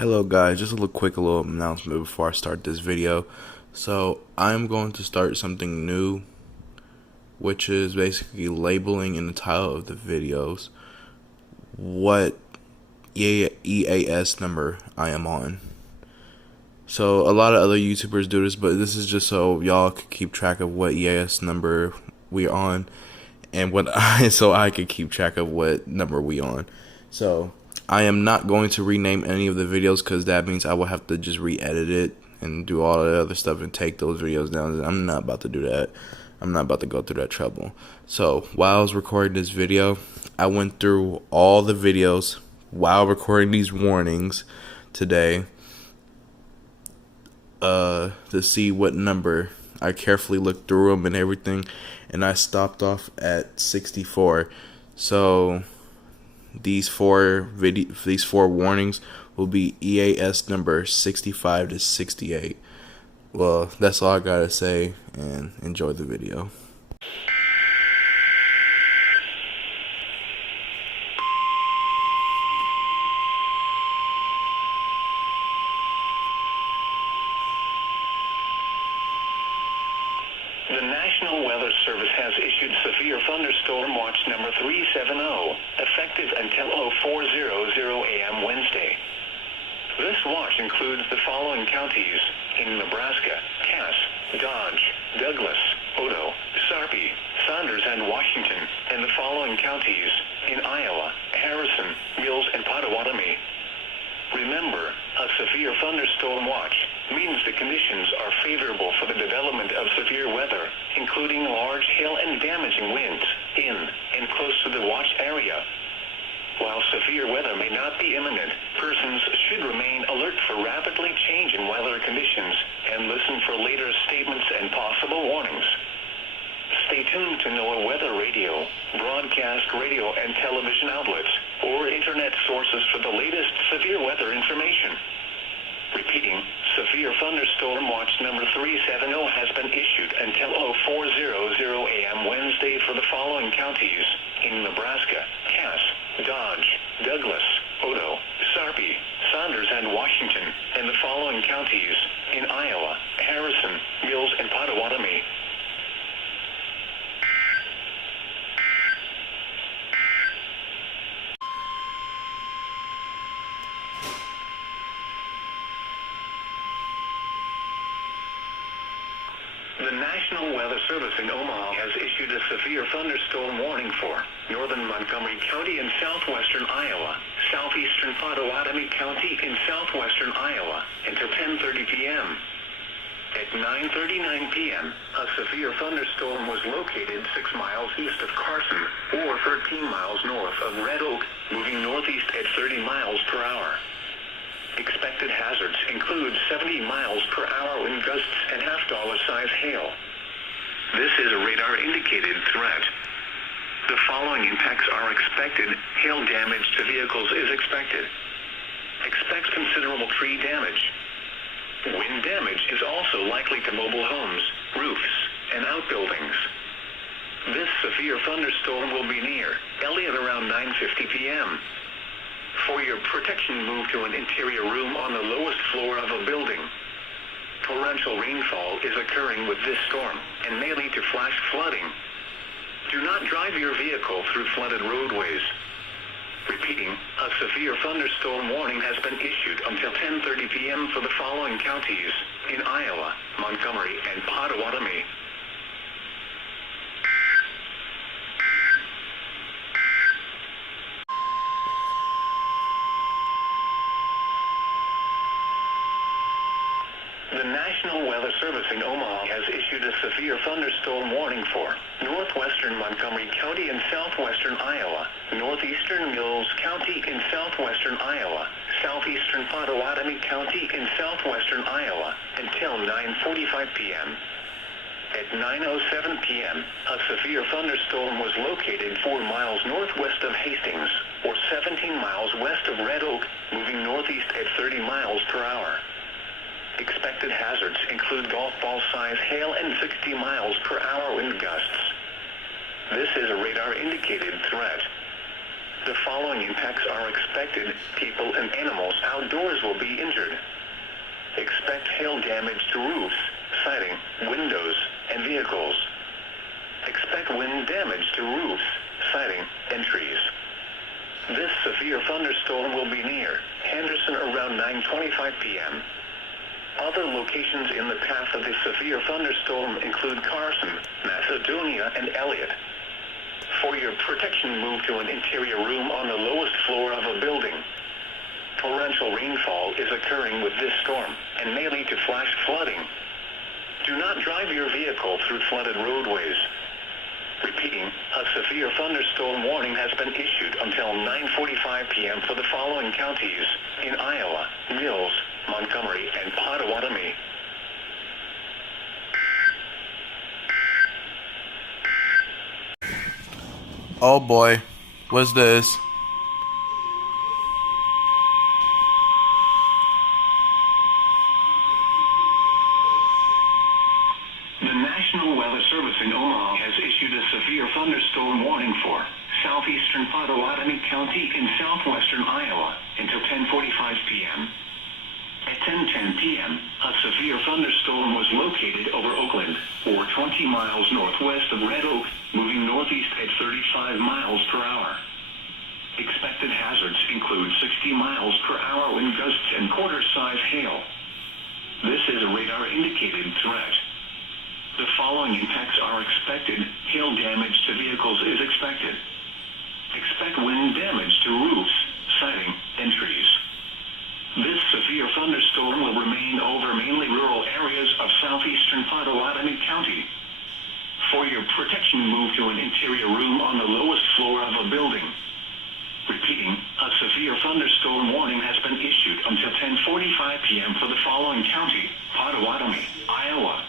Hello guys, just a little announcement before I start this video. So I'm going to start something new, which is basically labeling in the title of the videos what EAS number I am on. So a lot of other YouTubers do this, but this is just so y'all can keep track of what EAS number we're on, and so I can keep track of what number we on. So I am not going to rename any of the videos because that means I will have to just re-edit it and do all the other stuff and take those videos down. And I'm not about to do that. I'm not about to go through that trouble. So while I was recording this video, I went through all the videos while recording these warnings today to see what number. I carefully looked through them and everything, and I stopped off at 64. So these four warnings will be EAS number 65 to 68. Well, that's all I gotta say, and enjoy the video. The National Weather Service has issued severe thunderstorm watch number 370, effective until 04:00 a.m. Wednesday. This watch includes the following counties in Nebraska: Cass, Dodge, Douglas, Odo, Sarpy, Saunders, and Washington, and the following counties in Iowa: Harrison, Mills, and Pottawatomie. Remember, a severe thunderstorm watch means the conditions are favorable for the development of severe weather, including large hail and damaging winds in and close to the watch area. While severe weather may not be imminent, persons should remain alert for rapidly changing weather conditions and listen for later statements and possible warnings. Stay tuned to NOAA weather radio, broadcast radio and television outlets, or internet sources for the latest severe weather information. Repeating, severe thunderstorm watch number 370 has been issued until 04:00 a.m. Wednesday for the following counties in Nebraska: Cass, Dodge, Douglas, Odo, Sarpy, Saunders, and Washington, and the following counties in Iowa: Harrison, Mills, and Pottawatomie. The National Weather Service in Omaha has issued a severe thunderstorm warning for northern Montgomery County in southwestern Iowa, southeastern Pottawatomie County in southwestern Iowa, until 10:30 p.m. At 9:39 p.m., a severe thunderstorm was located 6 miles east of Carson, or 13 miles north of Red Oak, moving northeast at 30 miles per hour. Expected hazards include 70 miles per hour wind gusts and half-dollar size hail. This is a radar-indicated threat. The following impacts are expected. Hail damage to vehicles is expected. Expect considerable tree damage. Wind damage is also likely to mobile homes, roofs, and outbuildings. This severe thunderstorm will be near Elliott around 9:50 p.m. For your protection, move to an interior room on the lowest floor of a building. Torrential rainfall is occurring with this storm and may lead to flash flooding. Do not drive your vehicle through flooded roadways. Repeating, a severe thunderstorm warning has been issued until 10:30 p.m. for the following counties in Iowa, Montgomery, and Pottawatomie. The National Weather Service in Omaha has issued a severe thunderstorm warning for northwestern Montgomery County in southwestern Iowa, northeastern Mills County in southwestern Iowa, southeastern Pottawatomie County in southwestern Iowa, until 9:45 p.m. At 9:07 p.m., a severe thunderstorm was located 4 miles northwest of Hastings, or 17 miles west of Red Oak, moving northeast at 30 miles per hour. Expected hazards include golf ball size hail and 60 miles per hour wind gusts. This is a radar indicated threat. The following impacts are expected. People and animals outdoors will be injured. Expect hail damage to roofs, siding, windows, and vehicles. Expect wind damage to roofs, siding, and trees. This severe thunderstorm will be near Henderson around 9:25 p.m. Other locations in the path of the severe thunderstorm include Carson, Macedonia, and Elliott. For your protection, move to an interior room on the lowest floor of a building. Torrential rainfall is occurring with this storm and may lead to flash flooding. Do not drive your vehicle through flooded roadways. Repeating, a severe thunderstorm warning has been issued until 9:45 p.m. for the following counties in Iowa: Mills, Montgomery, and Potawatomi. Oh boy, what's this? The National Weather Service in Omaha has issued a severe thunderstorm warning for southeastern Potawatomi County in southwestern Iowa until 10:45 p.m. At 10:10 p.m., a severe thunderstorm was located over Oakland, or 20 miles northwest of Red Oak, moving northeast at 35 miles per hour. Expected hazards include 60 miles per hour wind gusts and quarter-size hail. This is a radar-indicated threat. The following impacts are expected. Hail damage to vehicles is expected. Expect wind damage to roofs, siding, and trees. This severe thunderstorm will remain over mainly rural areas of southeastern Potawatomi County. For your protection, move to an interior room on the lowest floor of a building. Repeating, a severe thunderstorm warning has been issued until 10:45 p.m. for the following county: Potawatomi, Iowa,